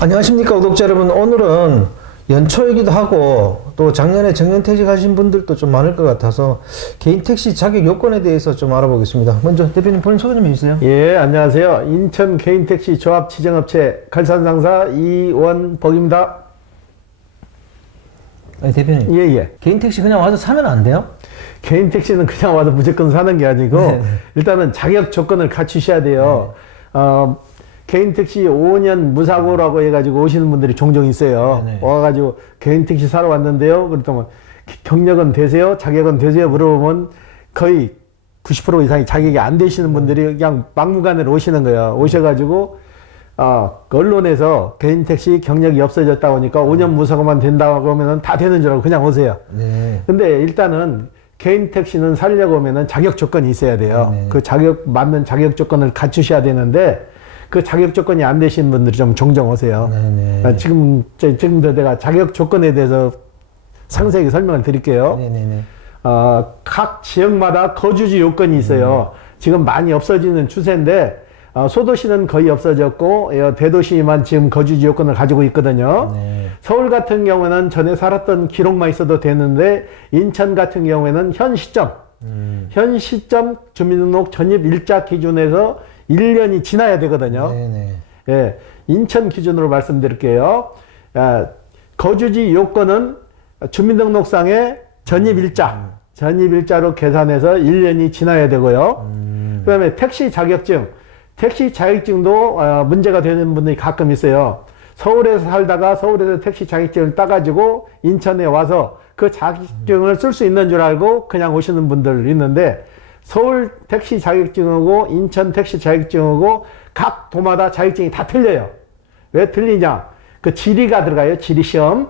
안녕하십니까 구독자 여러분. 오늘은 연초이기도 하고 또 작년에 정년퇴직하신 분들도 좀 많을 것 같아서 개인 택시 자격 요건에 대해서 좀 알아보겠습니다. 먼저 대표님 본인 소개 좀 해주세요. 예, 안녕하세요. 인천 개인택시 조합 지정업체 칼산상사 이원복입니다. 아니 대표님, 예. 개인 택시 그냥 와서 사면 안 돼요? 개인택시는 그냥 와서 무조건 사는 게 아니고 네. 일단은 자격 조건을 갖추셔야 돼요. 개인택시 5년 무사고라고 해가지고 오시는 분들이 종종 있어요. 네네. 와가지고 개인택시 사러 왔는데요. 그랬더니 경력은 되세요? 자격은 되세요? 물어보면 거의 90% 이상이 자격이 안 되시는 분들이 그냥 막무가내로 오시는 거예요. 오셔가지고 언론에서 개인택시 경력이 없어졌다 보니까 5년 무사고만 된다고 하면은 다 되는 줄 알고 그냥 오세요. 네. 근데 일단은 개인택시는 살려고 하면은 자격 조건이 있어야 돼요. 네. 그 맞는 자격 조건을 갖추셔야 되는데 그 자격 조건이 안 되신 분들이 좀 종종 오세요. 네네. 지금도 내가 자격 조건에 대해서 상세하게 설명을 드릴게요. 네네네. 각 지역마다 거주지 요건이 있어요. 지금 많이 없어지는 추세인데 소도시는 거의 없어졌고 대도시만 지금 거주지 요건을 가지고 있거든요. 네. 서울 같은 경우에는 전에 살았던 기록만 있어도 되는데 인천 같은 경우에는 현 시점 주민등록 전입 일자 기준에서 1년이 지나야 되거든요. 네네. 예, 인천 기준으로 말씀드릴게요. 거주지 요건은 주민등록상의 전입일자로 계산해서 1년이 지나야 되고요. 그 다음에 택시 자격증도 문제가 되는 분들이 가끔 있어요. 서울에서 살다가 서울에서 택시 자격증을 따가지고 인천에 와서 그 자격증을 쓸 수 있는 줄 알고 그냥 오시는 분들 있는데 서울 택시 자격증하고 인천 택시 자격증하고 각 도마다 자격증이 다 틀려요. 왜 틀리냐? 그 지리가 들어가요. 지리시험.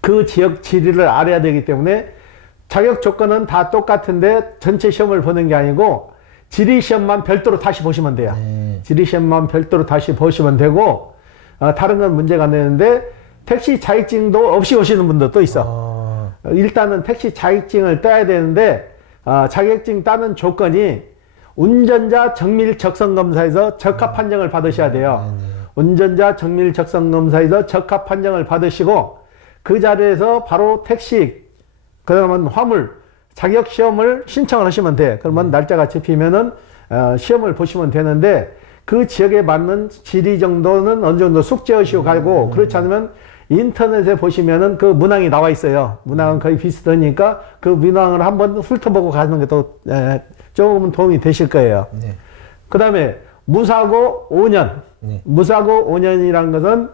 그 지역 지리를 알아야 되기 때문에 자격 조건은 다 똑같은데 전체 시험을 보는 게 아니고 지리시험만 별도로 다시 보시면 돼요. 지리시험만 별도로 다시 보시면 되고 다른 건 문제가 안 되는데 택시 자격증도 없이 오시는 분도 있어. 일단은 택시 자격증을 따야 되는데 자격증 따는 조건이 운전자 정밀 적성 검사에서 적합 판정을 받으셔야 돼요. 운전자 정밀 적성 검사에서 적합 판정을 받으시고 그 자리에서 바로 택시 그러면 화물 자격 시험을 신청을 하시면 돼. 그러면 날짜가 잡히면은 시험을 보시면 되는데 그 지역에 맞는 지리 정도는 어느 정도 숙지하시고 가고 그렇지 않으면 인터넷에 보시면은 그 문항이 나와 있어요. 문항은 거의 비슷하니까 그 문항을 한번 훑어보고 가는 것도 조금 도움이 되실 거예요. 네. 그 다음에 무사고 5년. 네. 무사고 5년이란 것은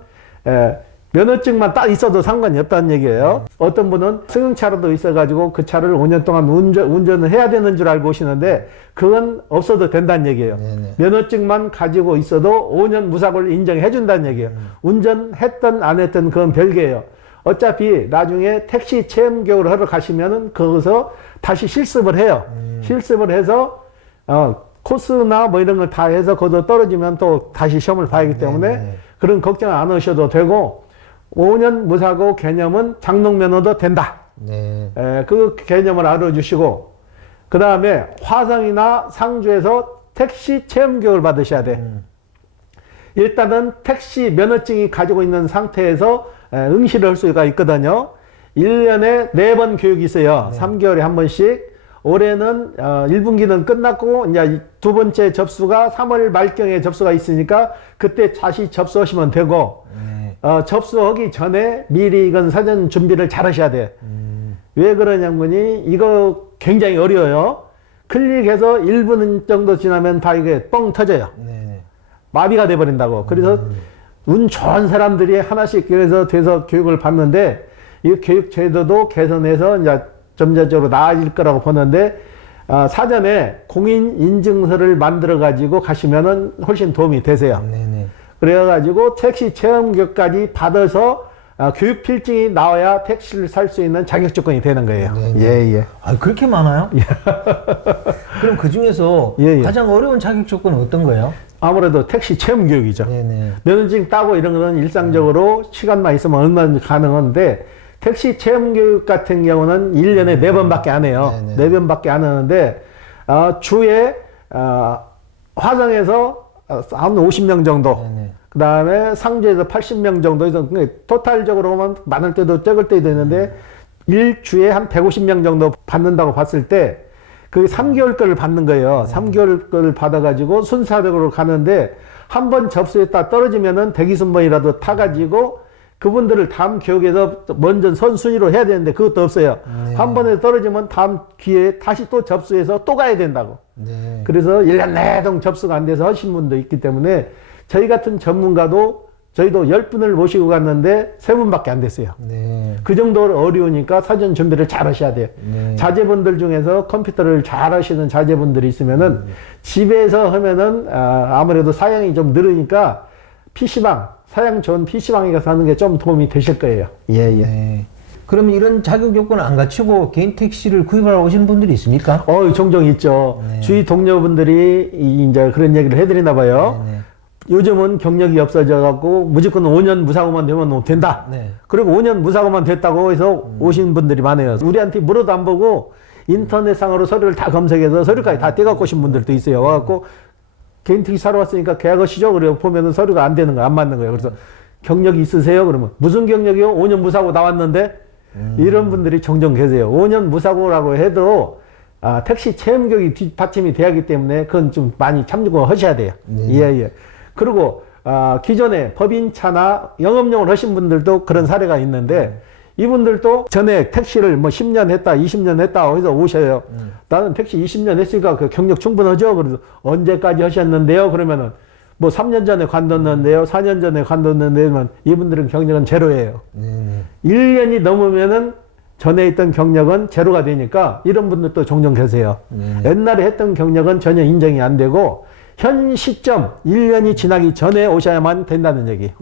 면허증만 딱 있어도 상관이 없다는 얘기예요. 어떤 분은 승용차로도 있어가지고 그 차를 5년 동안 운전을 해야 되는 줄 알고 오시는데 그건 없어도 된다는 얘기예요. 네네. 면허증만 가지고 있어도 5년 무사고를 인정해 준다는 얘기예요. 운전했든 안 했든 그건 별개예요. 어차피 나중에 택시 체험 교육을 하러 가시면은 거기서 다시 실습을 해요. 실습을 해서 코스나 뭐 이런 걸 다 해서 거기서 떨어지면 또 다시 시험을 봐야 하기 때문에 네네. 그런 걱정 안 하셔도 되고 5년 무사고 개념은 장롱면허도 된다. 네. 그 개념을 알아주시고 그 다음에 화성이나 상주에서 택시 체험교육을 받으셔야 돼. 일단은 택시 면허증이 가지고 있는 상태에서 응시를 할 수가 있거든요. 1년에 4번 교육이 있어요. 3개월에 한 번씩. 올해는 1분기는 끝났고 이제 두 번째 접수가 3월 말경에 접수가 있으니까 그때 다시 접수하시면 되고 접수하기 전에 미리 이건 사전 준비를 잘 하셔야 돼. 왜 그러냐면이 이거 굉장히 어려워요. 클릭해서 1분 정도 지나면 다 이게 뻥 터져요. 네네. 마비가 돼버린다고. 그래서 운 좋은 사람들이 하나씩 그래서 돼서 교육을 받는데 이 교육 제도도 개선해서 이제 점차적으로 나아질 거라고 보는데 사전에 공인 인증서를 만들어 가지고 가시면은 훨씬 도움이 되세요. 네네. 그래가지고 택시 체험교육까지 받아서 교육 필증이 나와야 택시를 살 수 있는 자격 조건이 되는 거예요. 네네. 예. 아, 그렇게 많아요? 그럼 그 중에서 예. 가장 어려운 자격 조건은 어떤 거예요? 아무래도 택시 체험교육이죠. 네네. 면허증 따고 이런 거는 일상적으로 시간만 있으면 얼마든지 가능한데 택시 체험교육 같은 경우는 1년에 4번밖에 안 해요. 네네. 4번밖에 안 하는데 주에 화성에서 한 50명 정도 네네. 그 다음에 상주에서 80명 정도에서 토탈적으로 보면 많을 때도 적을 때도 있는데 일주에 한 150명 정도 받는다고 봤을 때 그 3개월 거를 받는 거예요. 3개월 거를 받아가지고 순차적으로 가는데 한 번 접수했다 떨어지면은 대기순번이라도 타가지고 그분들을 다음 교육에서 먼저 선순위로 해야 되는데 그것도 없어요. 한 번에 떨어지면 다음 기회에 다시 또 접수해서 또 가야 된다고. 그래서 1년 내동 접수가 안 돼서 하신 분도 있기 때문에 저희 같은 전문가도 저희도 10분을 모시고 갔는데 3분밖에 안 됐어요. 그 정도로 어려우니까 사전 준비를 잘 하셔야 돼요. 자제분들 중에서 컴퓨터를 잘 하시는 자제분들이 있으면은 집에서 하면은 아무래도 사양이 좀 늘으니까 PC방, 사양 좋은 PC방에 가서 하는 게 좀 도움이 되실 거예요. 그러면 이런 자격 요건을 안 갖추고 개인 택시를 구입하러 오시는 분들이 있습니까? 종종 있죠. 주위 동료분들이 이제 그런 얘기를 해드리나 봐요. 요즘은 경력이 없어져갖고 무조건 5년 무사고만 되면 된다. 그리고 5년 무사고만 됐다고 해서 오신 분들이 많아요. 우리한테 물어도 안 보고 인터넷상으로 서류를 다 검색해서 서류까지 다 떼갖고 오신 분들도 있어요. 와갖고 개인 택시 사러 왔으니까 계약하시죠? 그래요. 보면은 서류가 안 되는 거예요. 안 맞는 거예요. 그래서 경력이 있으세요? 그러면 무슨 경력이요? 5년 무사고 나왔는데 이런 분들이 종종 계세요. 5년 무사고라고 해도 택시 체험교육이 뒷받침이 돼야 하기 때문에 그건 좀 많이 참고하셔야 돼요. 그리고 기존에 법인차나 영업용을 하신 분들도 그런 사례가 있는데 이분들도 전에 택시를 뭐 10년 했다, 20년 했다 해서 오셔요. 나는 택시 20년 했으니까 그 경력 충분하죠? 그래서 언제까지 하셨는데요? 그러면은 뭐 3년 전에 관뒀는데요, 4년 전에 관뒀는데요, 이분들은 경력은 제로예요. 1년이 넘으면은 전에 있던 경력은 제로가 되니까 이런 분들도 종종 계세요. 옛날에 했던 경력은 전혀 인정이 안 되고 현 시점 1년이 지나기 전에 오셔야만 된다는 얘기.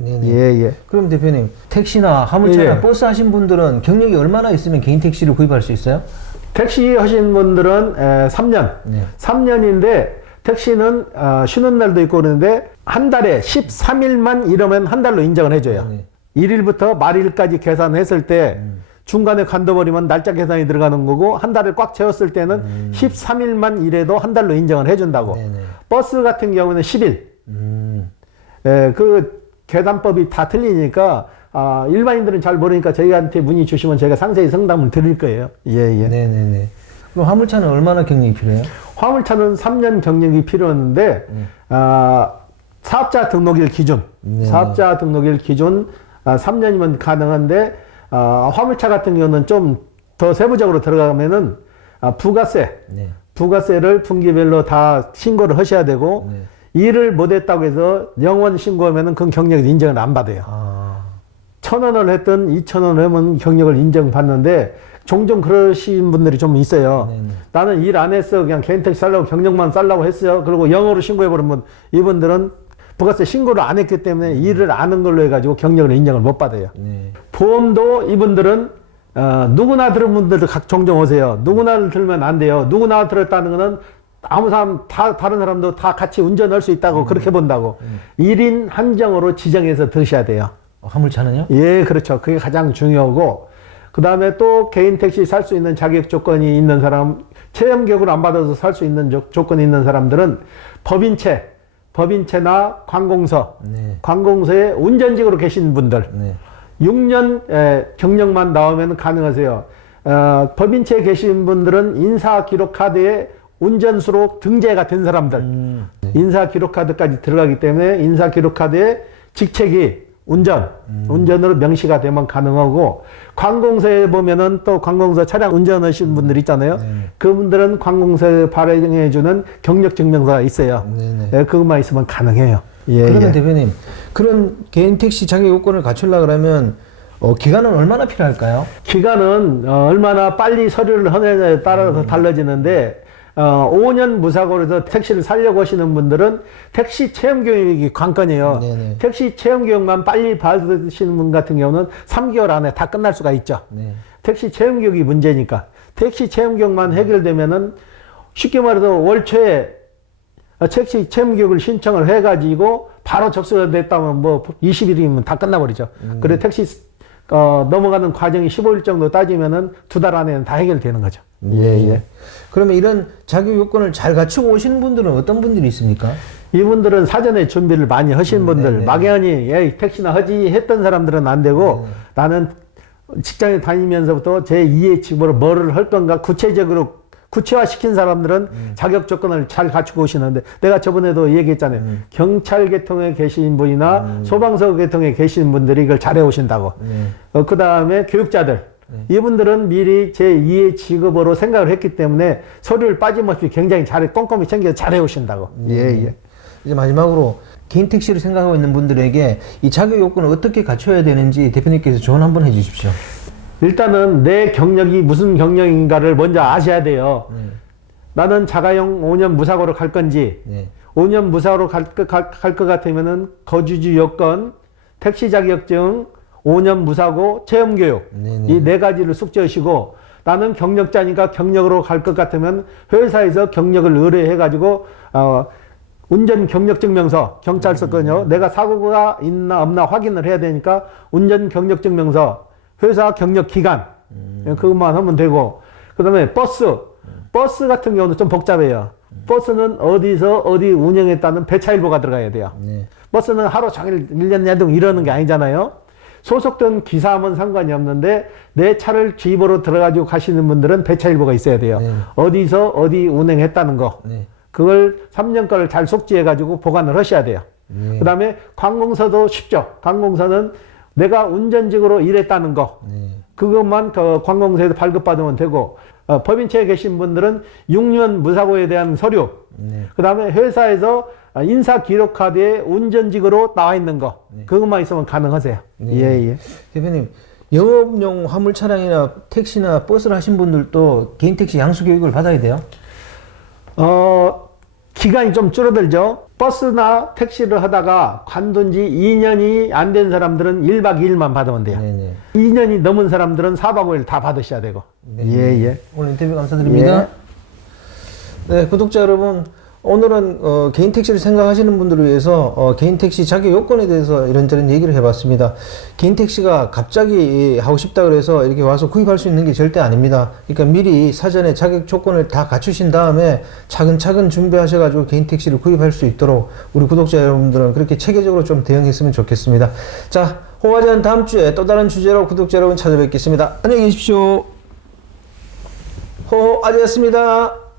그럼 대표님, 택시나 화물차나 버스 하신 분들은 경력이 얼마나 있으면 개인 택시를 구입할 수 있어요? 택시 하신 분들은 3년. 3년인데 택시는 쉬는 날도 있고 그러는데 한 달에 13일만 일하면 한 달로 인정을 해줘요. 1일부터 말일까지 계산했을 때 중간에 관둬버리면 날짜 계산이 들어가는 거고 한 달을 꽉 채웠을 때는 13일만 일해도 한 달로 인정을 해준다고. 버스 같은 경우는 10일. 그 계산법이 다 틀리니까 일반인들은 잘 모르니까 저희한테 문의 주시면 저희가 상세히 상담을 드릴 거예요. 그럼 화물차는 얼마나 경력이 필요해요? 화물차는 3년 경력이 필요한데 사업자 등록일 기준, 사업자 등록일 기준 3년이면 가능한데 화물차 같은 경우는 좀 더 세부적으로 들어가면은 부가세를 분기별로 다 신고를 하셔야 되고 일을 못했다고 해서 영원 신고하면은 그 경력이 인정을 안 받아요. 1,000원을 했든 2,000원을 하면 경력을 인정받는데 종종 그러신 분들이 좀 있어요. 나는 일 안 했어. 그냥 개인 택시 살려고 경력만 살려고 했어요. 그리고 영어로 신고해버리면 이분들은 부가세 신고를 안 했기 때문에 일을 아는 걸로 해가지고 경력을 인정을 못 받아요. 보험도 이분들은 누구나 들은 분들도 종종 오세요. 누구나 들면 안 돼요. 누구나 들었다는 거는 아무 사람 다른 사람도 다 같이 운전할 수 있다고 그렇게 본다고. 1인 한정으로 지정해서 들으셔야 돼요. 화물차는요? 그렇죠. 그게 가장 중요하고 그 다음에 또 개인 택시 살 수 있는 자격 조건이 있는 사람, 체험 교육을 안 받아서 살 수 있는 조건이 있는 사람들은 법인체나 관공서, 관공서에 운전직으로 계신 분들 6년 경력만 나오면 가능하세요. 법인체에 계신 분들은 인사기록카드에 운전수로 등재가 된 사람들 인사기록카드까지 들어가기 때문에 인사기록카드에 직책이 운전으로 명시가 되면 가능하고 관공서에 보면은 또 관공서 차량 운전하시는 분들 있잖아요. 그분들은 관공서에 발행해주는 경력증명서가 있어요. 그것만 있으면 가능해요. 그러면 대표님, 그런 개인 택시 자격 요건을 갖추려고 그러면 기간은 얼마나 필요할까요? 기간은 얼마나 빨리 서류를 하느냐에 따라서 달라지는데 5년 무사고로 해서 택시를 살려고 하시는 분들은 택시 체험교육이 관건이에요. 택시 체험교육만 빨리 받으시는 분 같은 경우는 3개월 안에 다 끝날 수가 있죠. 택시 체험교육이 문제니까. 택시 체험교육만 해결되면은 쉽게 말해서 월초에 택시 체험교육을 신청을 해가지고 바로 접수가 됐다면 뭐 20일이면 다 끝나버리죠. 그래 택시 넘어가는 과정이 15일 정도 따지면은 2달 안에는 다 해결되는 거죠. 그러면 이런 자격 요건을 잘 갖추고 오시는 분들은 어떤 분들이 있습니까? 이분들은 사전에 준비를 많이 하신 분들, 네네. 막연히 에이, 택시나 하지 했던 사람들은 안 되고 나는 직장에 다니면서부터 제 2의 직업으로 뭐를 할 건가 구체적으로 구체화시킨 사람들은 자격 조건을 잘 갖추고 오시는데 내가 저번에도 얘기했잖아요. 경찰 계통에 계신 분이나 소방서 계통에 계신 분들이 이걸 잘해 오신다고. 그 다음에 교육자들. 이분들은 미리 제 2의 직업으로 생각을 했기 때문에 서류를 빠짐없이 굉장히 꼼꼼히 챙겨서 잘해 오신다고. 예. 이제 마지막으로 개인 택시를 생각하고 있는 분들에게 이 자격 요건을 어떻게 갖춰야 되는지 대표님께서 조언 한번 해주십시오. 일단은 내 경력이 무슨 경력인가를 먼저 아셔야 돼요. 나는 자가용 5년 무사고로 갈 건지, 5년 무사고로 갈 것 같으면은 거주지 요건, 택시 자격증, 5년 무사고, 체험교육. 이 네 가지를 숙지하시고, 나는 경력자니까 경력으로 갈 것 같으면 회사에서 경력을 의뢰해가지고, 운전 경력증명서, 경찰서 거요. 내가 사고가 있나 없나 확인을 해야 되니까 운전 경력증명서, 회사 경력 기간 그것만 하면 되고 그 다음에 버스 같은 경우는 좀 복잡해요. 버스는 어디서 어디 운영했다는 배차일보가 들어가야 돼요. 버스는 하루 종일 1년 내동 이러는 게 아니잖아요. 소속된 기사하면 상관이 없는데 내 차를 집으로 들어가지고 가시는 분들은 배차일보가 있어야 돼요. 어디서 어디 운행했다는 거 그걸 3년 거를 잘 속지해 가지고 보관을 하셔야 돼요. 그 다음에 관공서도 쉽죠. 관공서는 내가 운전직으로 일했다는 거 그것만 그 관공서에서 발급받으면 되고 법인체에 계신 분들은 6년 무사고에 대한 서류 그 다음에 회사에서 인사기록카드에 운전직으로 나와 있는 거 그것만 있으면 가능하세요. 예. 대표님 영업용 화물 차량이나 택시나 버스를 하신 분들도 개인 택시 양수 교육을 받아야 돼요? 기간이 좀 줄어들죠. 버스나 택시를 하다가 관둔 지 2년이 안 된 사람들은 1박 2일만 받으면 돼요. 2년이 넘은 사람들은 4박 5일 다 받으셔야 되고. 예. 오늘 인터뷰 감사드립니다. 네, 구독자 여러분. 오늘은 개인 택시를 생각하시는 분들을 위해서 개인 택시 자격 요건에 대해서 이런저런 얘기를 해봤습니다. 개인 택시가 갑자기 하고 싶다 그래서 이렇게 와서 구입할 수 있는 게 절대 아닙니다. 그러니까 미리 사전에 자격 조건을 다 갖추신 다음에 차근차근 준비하셔가지고 개인 택시를 구입할 수 있도록 우리 구독자 여러분들은 그렇게 체계적으로 좀 대응했으면 좋겠습니다. 자, 호화전 다음 주에 또 다른 주제로 구독자 여러분 찾아뵙겠습니다. 안녕히 계십시오. 호화전이었습니다.